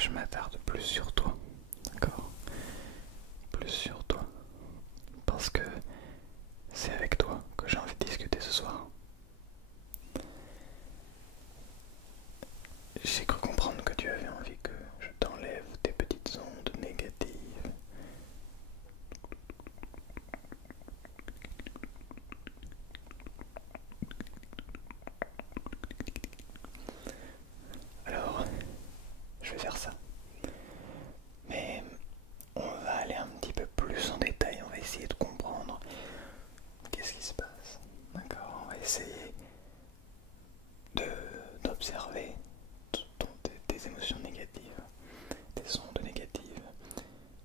je m'attarde plus sur toi, d'accord? Plus sur toi, parce que c'est avec toi que j'ai envie de discuter ce soir. J'ai cru comprendre que tu avais envie que je t'enlève tes petites ondes négatives. Alors, je vais faire ça. Mais on va aller un petit peu plus en détail, on va essayer de comprendre qu'est-ce qui se passe. D'accord? On va essayer d'observer tes émotions négatives, tes ondes négatives,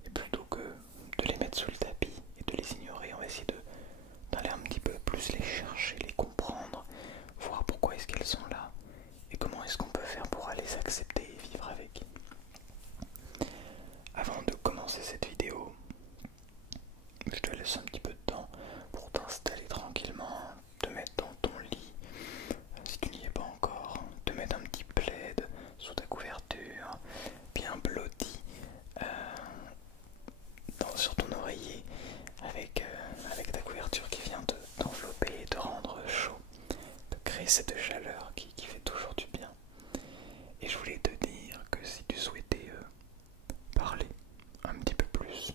et plutôt que de les mettre sous le tapis et de les ignorer, on va essayer d'aller un petit peu plus les chercher, les comprendre, voir pourquoi est-ce qu'elles sont là et comment est-ce qu'on peut faire pour les accepter et vivre avec. Avant de commencer cette vidéo, je te laisse un petit peu de temps pour t'installer tranquillement, te mettre dans ton lit, si tu n'y es pas encore, te mettre un petit plaid sous ta couverture, bien blotti, sur ton oreiller, avec ta couverture qui vient t'envelopper et te rendre chaud, de créer cette chaleur qui fait toujours du bien. Et je voulais te dire que si tu souhaitais parler un petit peu plus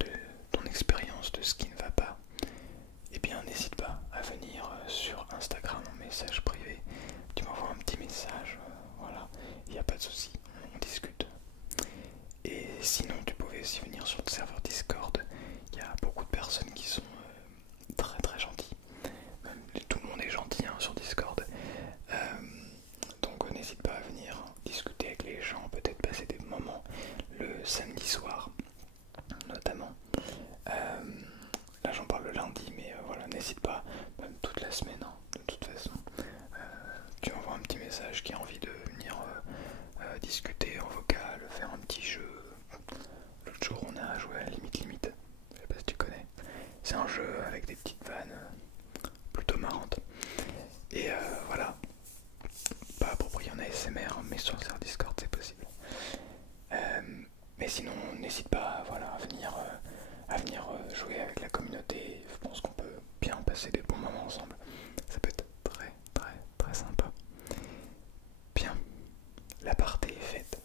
de ton expérience, de ce qui ne va pas, eh bien n'hésite pas à venir sur Instagram en message privé. Tu m'envoies un petit message, voilà, il n'y a pas de souci, on discute. Et sinon tu pouvais aussi venir sur le serveur Discord, il y a beaucoup de personnes qui sont très très gentilles. Même, tout le monde est gentil hein, sur Discord. Donc n'hésite pas à venir discuter avec les gens, peut-être passer des moments le samedi soir notamment. Là j'en parle le lundi, mais voilà, n'hésite pas, même toute la semaine, hein, de toute façon. Tu m'envoies un petit message qui a envie de venir discuter en vocal, faire un petit jeu. L'autre jour on a joué à Limite Limite, je sais pas si tu connais. C'est un jeu avec des petites vannes plutôt marrantes. Et voilà, pas approprié en ASMR, mais sur le serveur Discord c'est possible. Mais sinon, n'hésite pas voilà, à venir jouer avec la communauté. Je pense qu'on peut bien passer des bons moments ensemble. Ça peut être très très très sympa. Bien, la partie est faite.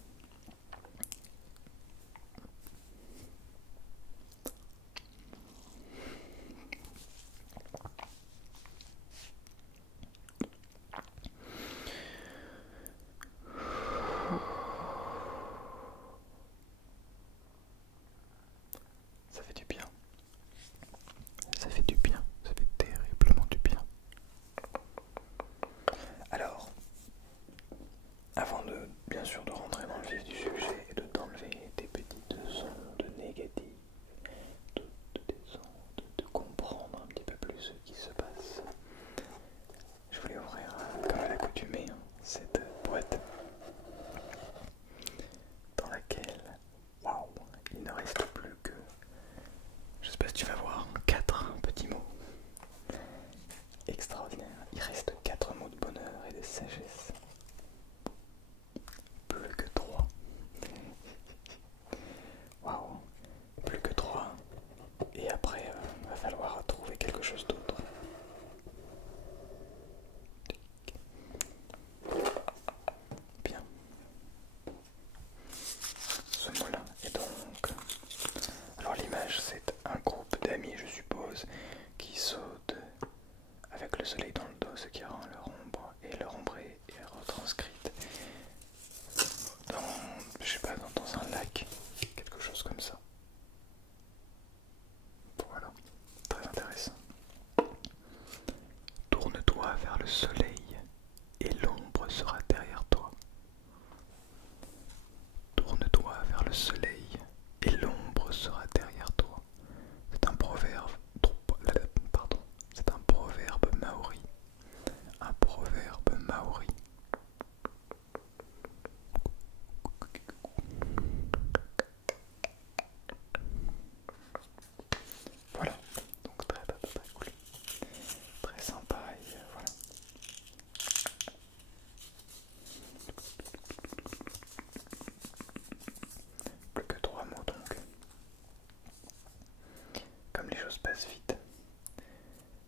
passe vite.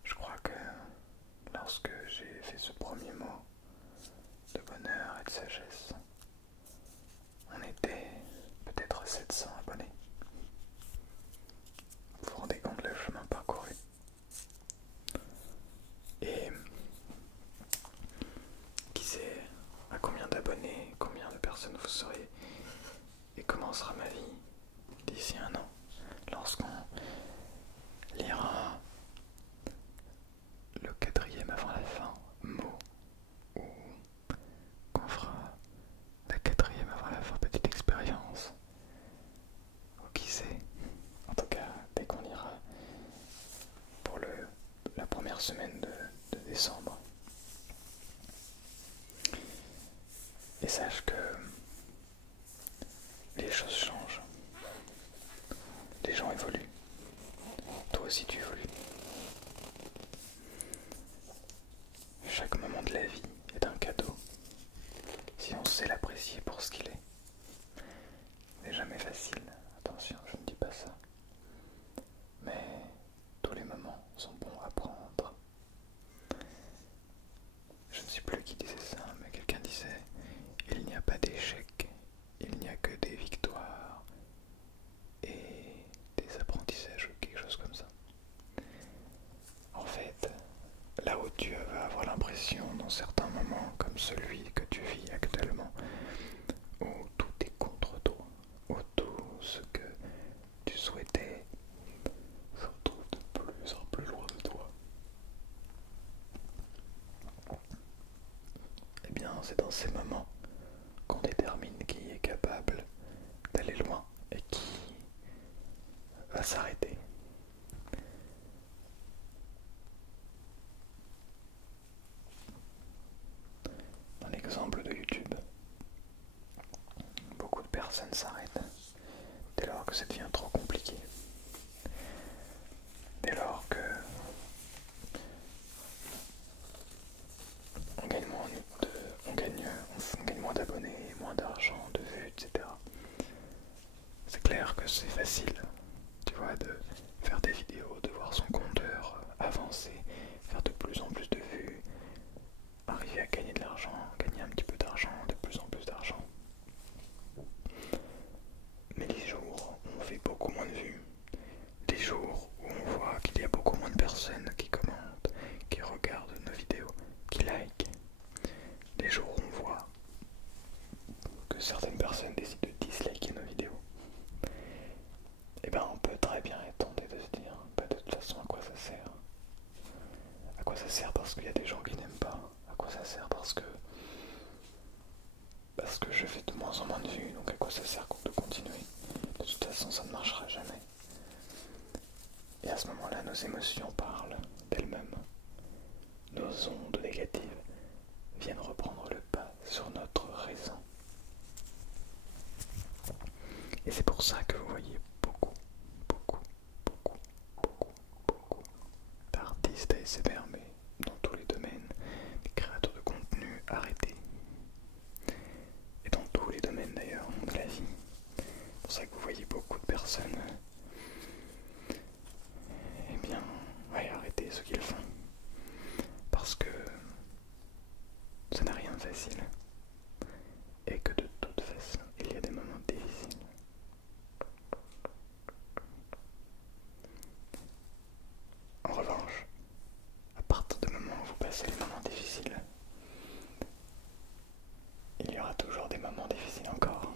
Je crois que lorsque j'ai fait ce premier mot de bonheur et de sagesse, on était peut-être 700 abonnés. Vous vous rendez compte le chemin parcouru. Et qui sait à combien d'abonnés, combien de personnes vous serez et comment sera ma vie d'ici un an, lorsqu'on lira le 4e avant la fin mot, ou qu'on fera la 4e avant la fin petite expérience, ou qui sait. En tout cas, dès qu'on ira pour la première semaine de décembre. Et sache que les choses changent, les gens évoluent, toi aussi tu évolues. Chaque moment de la vie est un cadeau, si on sait l'apprécier pour ce qu'il est. C'est jamais facile, attention, je ne dis pas ça. Mais tous les moments sont bons à prendre. Je ne sais plus qui disait ça, mais quelqu'un disait: il n'y a pas d'échec, il n'y a que des victoires et des apprentissages ou quelque chose comme ça. En fait, là où tu vas avoir l'impression dans certains moments comme celui que tu vis actuellement, où tout est contre toi, où tout ce que tu souhaitais se retrouve de plus en plus loin de toi, eh bien c'est dans ces moments qu'on détermine qui est capable d'aller loin et qui va s'arrêter. Dans l'exemple de YouTube, beaucoup de personnes s'arrêtent dès lors que ça devient trop compliqué, dès lors que on gagne moins d'abonnés, moins d'argent, de vues, etc. C'est clair que c'est facile, tu vois, de faire des vidéos, de voir son compteur avancer, faire de plus en plus de vues, arriver à gagner de l'argent, gagner un petit peu d'argent, de plus en plus d'argent. Mais les jours où on fait beaucoup moins de vues, les jours où on voit qu'il y a beaucoup moins de personnes qui commentent, qui regardent nos vidéos, qui likent, les jours où on voit que certaines personnes décident de disliker nos vidéos, eh ben on peut très bien être tenté de se dire: bah, de toute façon, à quoi ça sert? À quoi ça sert parce qu'il y a des gens qui n'aiment pas? À quoi ça sert parce que je fais de moins en moins de vues, donc à quoi ça sert de continuer? De toute façon, ça ne marchera jamais. Et à ce moment-là, nos émotions parlent d'elles-mêmes. Nos ondes négatives viennent reprendre le pas sur notre raison. Et c'est pour ça que vous voyez beaucoup d'artistes ASMR, mais dans tous les domaines, des créateurs de contenu arrêtés. Et dans tous les domaines d'ailleurs de la vie. C'est pour ça que vous voyez beaucoup de personnes, eh bien, ouais, arrêter ce qu'ils font. Parce que ça n'a rien de facile. Et que de toute façon, il y a des moments difficiles. En revanche, à partir du moment où vous passez les moments difficiles, il y aura toujours des moments difficiles encore.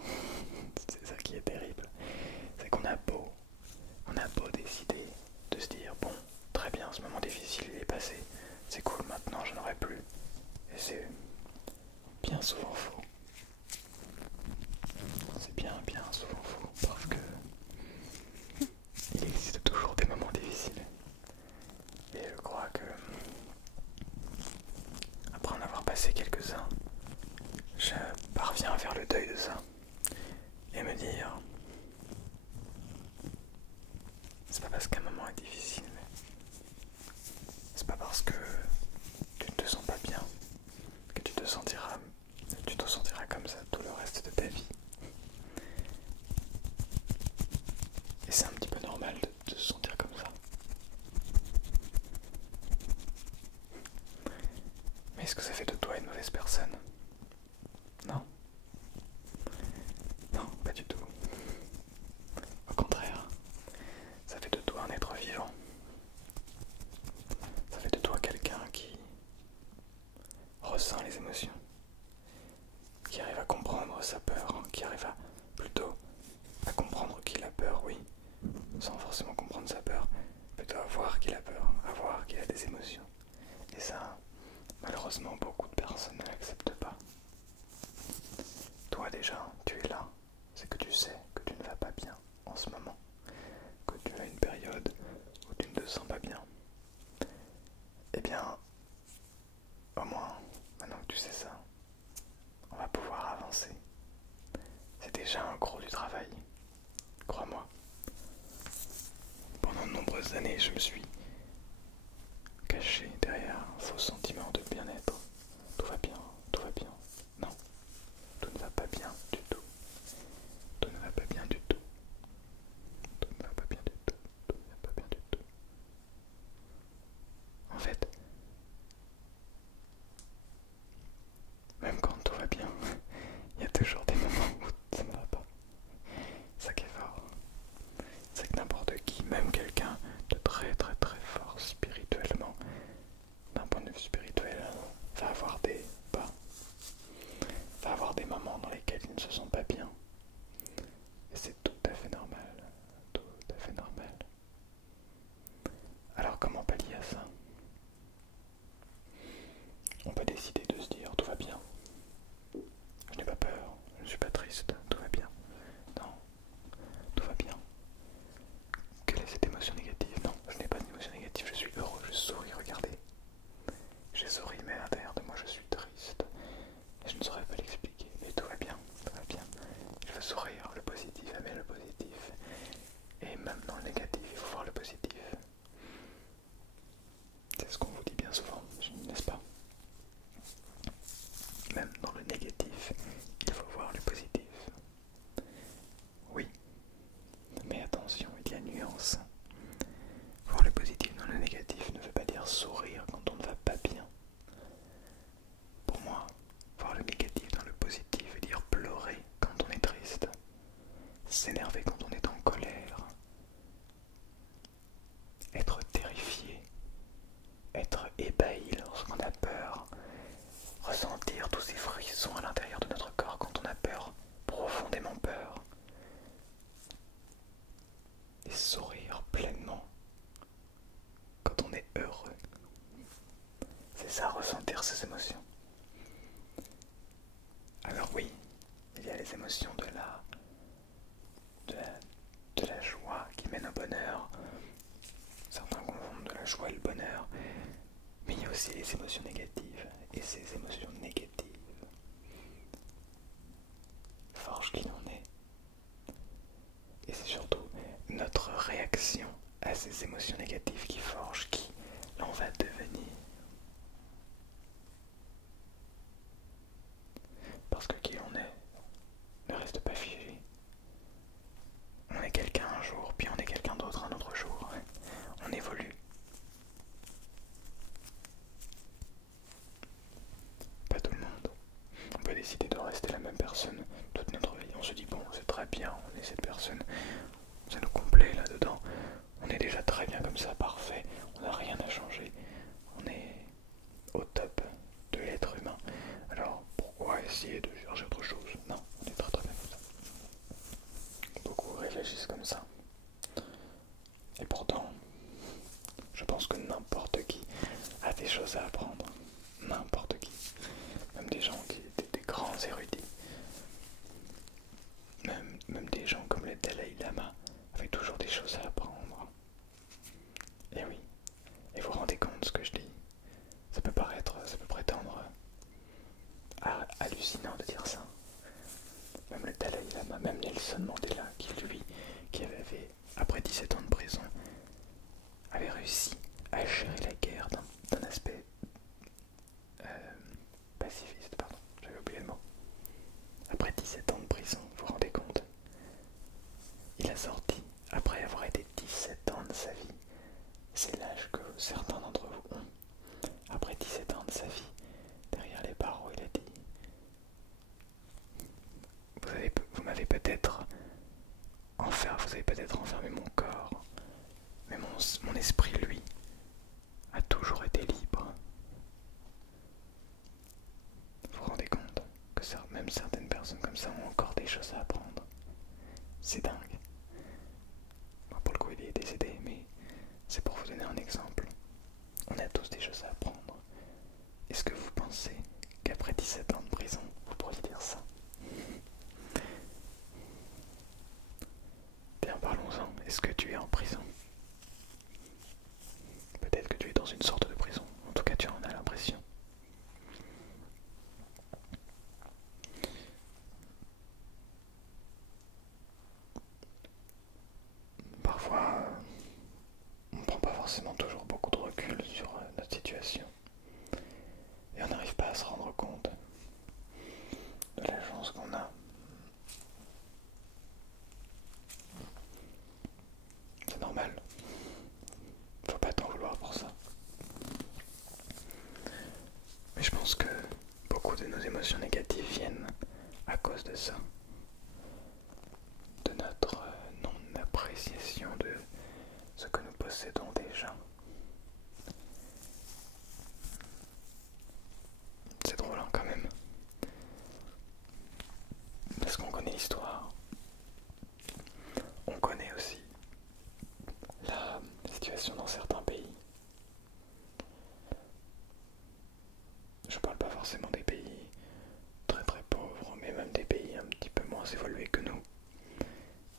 C'est ça qui est terrible. C'est qu'on a beau décider de se dire: bon, très bien, ce moment difficile il est passé, c'est cool, maintenant je n'aurai plus. Et c'est bien souvent faux. C'est bien souvent faux, parce que il existe toujours des moments difficiles. Et je crois que après en avoir passé quelques-uns, je parviens à faire le deuil de ça et me dire: c'est pas parce qu'un moment est difficile, c'est pas parce que tu ne te sens pas bien que tu te sentiras comme ça tout le reste de ta vie. Et c'est un petit peu normal de se sentir comme ça. Est-ce que ça fait de toi une mauvaise personne? Non? Non, pas du tout. Au contraire, ça fait de toi un être vivant. Ça fait de toi quelqu'un qui ressent les émotions, qui arrive à comprendre sa peur, qui arrive à plutôt à comprendre qu'il a peur, oui, sans forcément comprendre sa peur, plutôt à voir qu'il a peur, à voir qu'il a des émotions. Et ça, malheureusement, beaucoup de personnes ne l'acceptent pas. Toi déjà, tu es là, c'est que tu sais que tu ne vas pas bien en ce moment, que tu as une période où tu ne te sens pas bien. Eh bien, au moins, maintenant que tu sais ça, on va pouvoir avancer. C'est déjà un gros du travail, crois-moi. Pendant de nombreuses années, je me suis caché derrière un faux sentiment de bien-être. Tout va bien, tout va bien. Non, tout ne va pas bien du tout. Tout ne va pas bien du tout. Tout ne va pas bien du tout. Tout ne va pas bien du tout. En fait, même quand tout va bien, il y a toujours des moments où ça ne va pas. C'est ça qui est fort. C'est que n'importe qui, même quelqu'un de très très très fort spirituellement, d'un point de vue spirituel, va avoir des bas, va avoir des moments dans lesquels il ne se sent pas bien. Et c'est tout à fait normal, tout à fait normal. Alors comment pallier à ça? On peut décider de se dire tout va bien, je n'ai pas peur, je ne suis pas triste, tout va bien. Non, tout va bien. Quelle est cette émotion négative? Non, je n'ai pas d'émotion négative, je suis heureux, je souris, regardez. J'ai souri, mais à l'intérieur de moi je suis triste. Et je ne saurais pas l'expliquer, mais tout va bien, tout va bien. Je veux sourire, le positif, aimer le positif. Et même dans le négatif, il faut voir le positif. C'est ce qu'on vous dit bien souvent, n'est-ce pas? Même dans le négatif, il faut voir le positif. Oui, mais attention, il y a nuance. Voir le positif dans le négatif ne veut pas dire sourire quand on ne va pas bien. Pour moi, voir le négatif dans le positif veut dire pleurer quand on est triste, s'énerver quand on est en colère, être terrifié, être ébahi lorsqu'on a peur, ressentir tous ces frissons à l'intérieur de notre corps quand on a peur, profondément peur, et sourire pleinement quand on est heureux. C'est ça, ressentir ces émotions. Alors oui, il y a les émotions de la joie qui mène au bonheur. Certains confondent de la joie et le bonheur. Mais il y a aussi les émotions négatives. Et ces émotions négatives forgent qui l'on est. Et c'est surtout notre réaction à ces émotions négatives qui forgent qui l'on va devenir. Parce que qui l'on est ne reste pas figé. On est quelqu'un un jour, puis on est quelqu'un d'autre un autre jour. On évolue. Pas tout le monde. On peut décider de rester la même personne toute notre vie. On se dit bon, c'est très bien, on est cette personne. Ça nous complaît là-dedans. On est déjà très bien comme ça, parfait. On n'a rien à changer. On est au top de l'être humain. Alors pourquoi essayer de chercher autre chose? Non, on est très très bien comme ça. Beaucoup réfléchissent comme ça. Et pourtant, je pense que n'importe qui a des choses à apprendre. N'importe qui. Même des gens qui étaient des grands érudits. Même des gens comme le Dalai Lama avaient toujours des choses à apprendre. Et oui. Et vous vous rendez compte de ce que je dis? Ça peut prétendre hallucinant de dire ça. Même le Dalai Lama, même Nelson Mandela, qui avait, après 17 ans de prison, avait réussi à gérer la guerre d'un aspect pacifiste, pardon, j'avais oublié le mot. Après 17 ans de prison, vous vous rendez compte? Il a sorti, après avoir été 17 ans de sa vie, c'est l'âge que certains d'entre vous ont, après 17 ans de sa vie, choses à apprendre. C'est dingue. Moi, pour le coup, il est décédé, mais c'est pour vous donner un exemple. On a tous des choses à apprendre. Est-ce que vous pensez qu'après 17 ans de prison, vous pourriez dire ça? Bien, parlons-en. Est-ce que tu es en prison? Peut-être que tu es dans une sorte de prison. En tout cas, tu en as l'impression. Parfois, on ne prend pas forcément toujours beaucoup de recul sur notre situation. Et on n'arrive pas à se rendre compte de la chance qu'on a. C'est normal. Faut pas t'en vouloir pour ça. Mais je pense que beaucoup de nos émotions négatives viennent à cause de ça. De notre non-appréciation de ce que nous possédons déjà. C'est drôle hein, quand même. Parce qu'on connaît l'histoire. On connaît aussi la situation dans certains pays. Je parle pas forcément des pays très très pauvres, mais même des pays un petit peu moins évolués que nous,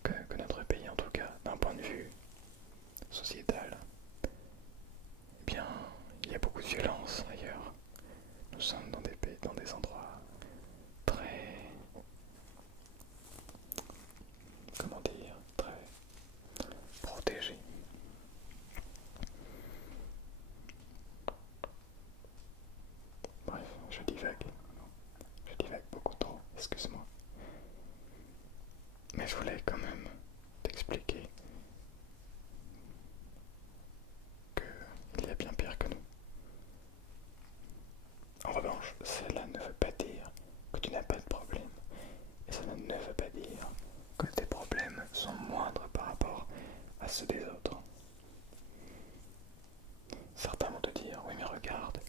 que notre pays en tout cas, d'un point de vue sociétal. Eh bien, il y a beaucoup de violence ailleurs. Nous sommes dans des pays, dans des endroits très, comment dire, très protégés. Bref, je divague. Je divague beaucoup trop, excuse-moi. Mais je voulais quand même t'expliquer qu'il y a bien pire que nous. En revanche, cela ne veut pas dire que tu n'as pas de problème. Et cela ne veut pas dire que tes problèmes sont moindres par rapport à ceux des autres. Certains vont te dire, oui mais regarde,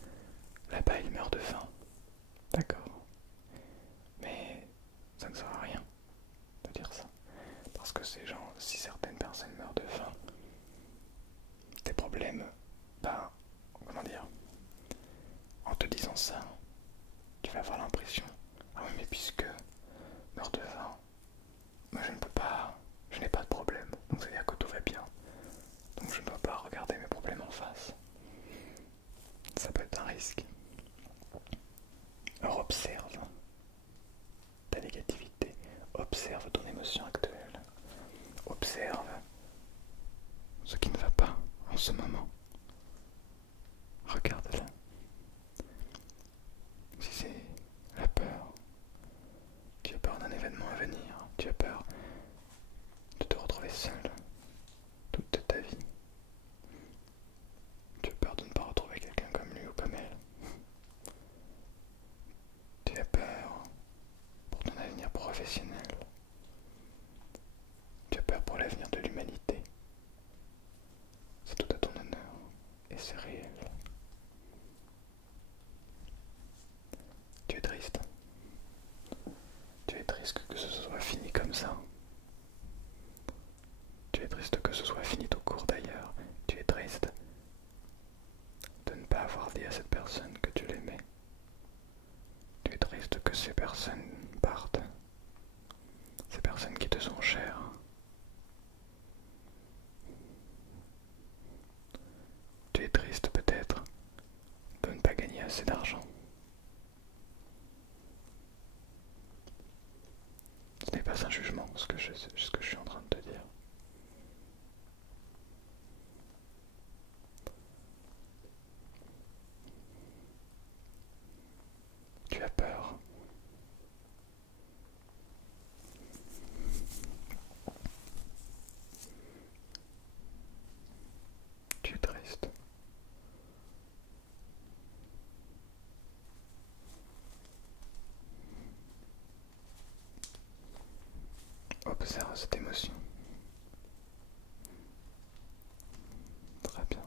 là-bas il meurt de faim. D'accord. Mais ça ne sert à rien de dire ça. Parce que ces gens, si certaines personnes meurent de faim, tes problèmes, ben, comment dire, en te disant ça, tu vas avoir l'impression, ah oui mais puisque meurt de faim, moi je ne peux pas, je n'ai pas de problème, donc c'est à dire que tout va bien, donc je ne dois pas regarder mes problèmes en face. Ça peut être un risque. Alors observe ta négativité, observe ton émotion actuelle, observe ce qui ne va pas en ce moment. Regarde-la. Si c'est la peur, tu as peur d'un événement à venir, tu as peur de te retrouver seul toute ta vie. Tu as peur de ne pas retrouver quelqu'un comme lui ou comme elle. Tu as peur pour ton avenir professionnel. Tu as peur pour l'avenir de l'humanité. C'est tout à ton honneur et c'est réel. Tu es triste. Tu es triste que ce soit fini comme ça. Tu es triste que ce soit fini tout court d'ailleurs. Tu es triste de ne pas avoir dit à cette personne que tu l'aimais. Tu es triste que ces personnes partent. Ces personnes qui te sont chères. Tu es triste peut-être de ne pas gagner assez d'argent. Ce n'est pas un jugement ce que je suis en train de te dire. Tu as peur. Tu es triste. Observe cette émotion. Très bien.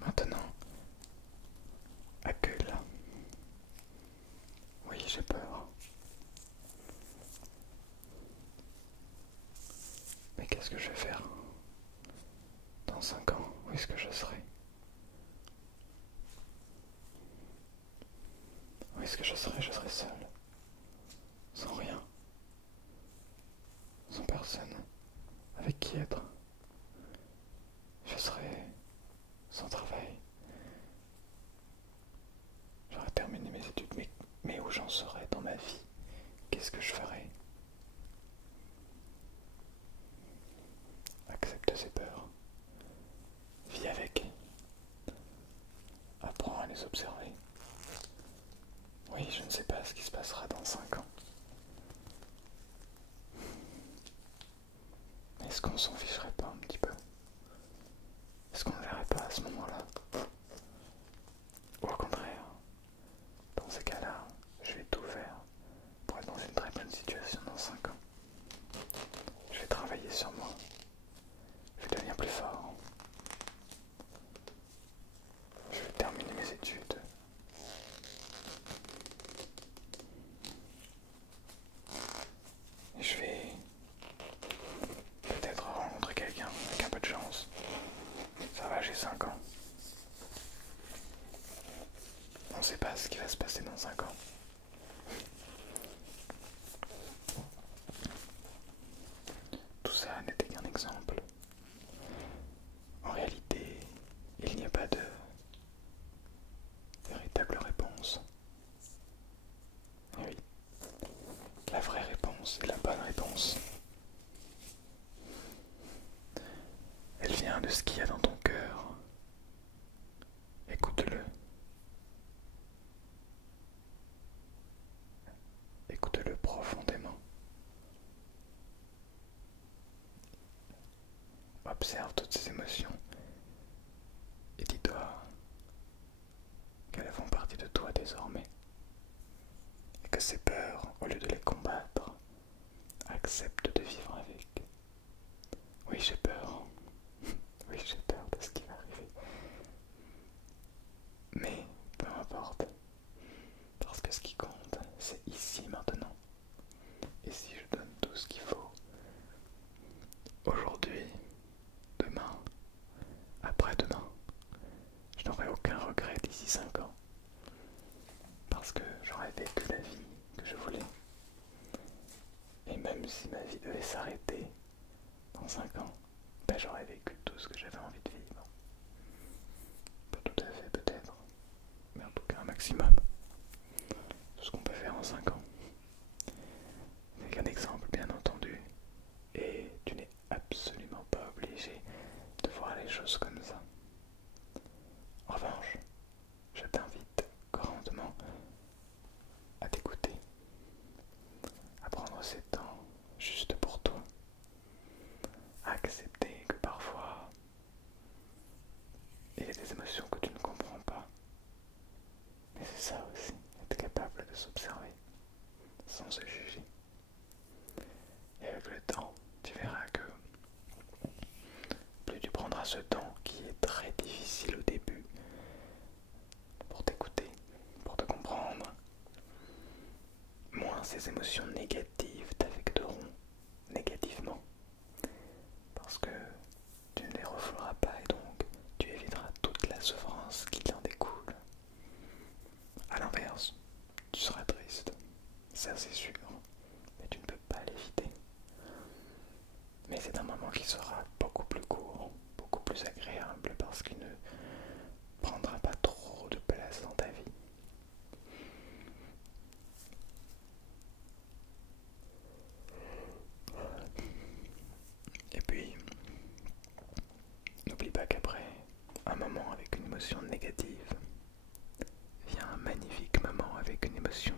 Maintenant, accueille-la. Oui, dans 5 ans, où est-ce que je serai? Où est-ce que je serai? Je serai seul, sans rien, sans personne, avec qui être. Je serai sans travail. J'aurais terminé mes études, mais où j'en serais dans ma vie? Qu'est-ce que je ferais? Accepte ses peurs. Vis avec. Apprends à les observer. Oui, je ne sais pas ce qui se passera dans 5 ans. Est-ce qu'on s'en ficherait pas un petit peu? Est-ce qu'on ne verrait pas à ce moment-là? Ou au contraire, dans ces cas-là, je vais tout faire pour être dans une très bonne situation dans 5 ans. Je vais travailler sur moi. Je vais devenir plus fort. Je vais terminer mes études. Et je vais peut-être rencontrer quelqu'un avec un peu de chance. Ça va, j'ai 5 ans. On ne sait pas ce qui va se passer dans 5 ans. Tout ça n'était qu'un exemple. En réalité, il n'y a pas de véritable réponse. Et oui, la vraie réponse et la bonne réponse, elle vient de ce qu'il y a dans ton cœur. Écoute-le. Écoute-le profondément. Observe toutes ces émotions et dis-toi qu'elles font partie de toi désormais. Et que ces peurs, au lieu de les combattre, accepte de vivre avec. Oui, j'ai peur. Oui, j'ai peur de ce qui va arriver. Mais peu importe. Parce que ce qui compte, c'est ici maintenant. Et si je donne tout ce qu'il faut, aujourd'hui, demain, après-demain, je n'aurai aucun regret d'ici 5 ans. Parce que j'aurais vécu la vie que je voulais. Et même si ma vie devait s'arrêter dans 5 ans, ben j'aurais vécu tout ce que j'avais envie de vivre. Pas tout à fait peut-être, mais en tout cas un maximum. Tout ce qu'on peut faire en 5 ans. C'est qu'un exemple bien entendu. Et tu n'es absolument pas obligé de voir les choses comme ça. En revanche, je t'invite grandement à t'écouter, à prendre ces temps juste pour toi, à accepter que parfois il y a des émotions que tu ne comprends pas. Mais c'est ça aussi, être capable de s'observer sans se juger. Et avec le temps, tu verras que plus tu prendras ce temps qui est très difficile au début pour t'écouter, pour te comprendre, moins ces émotions négatives t'affecteront négativement. Parce que tu ne les refouleras pas et donc tu éviteras toute la souffrance qui en découle. A l'inverse, tu seras triste, ça c'est sûr, mais tu ne peux pas l'éviter. Mais c'est un moment qui sera beaucoup plus court, beaucoup plus agréable parce qu'il ne prendra pas trop de place dans ta vie. Et puis, n'oublie pas qu'après un moment avec une émotion négative, vient un magnifique moment avec une émotion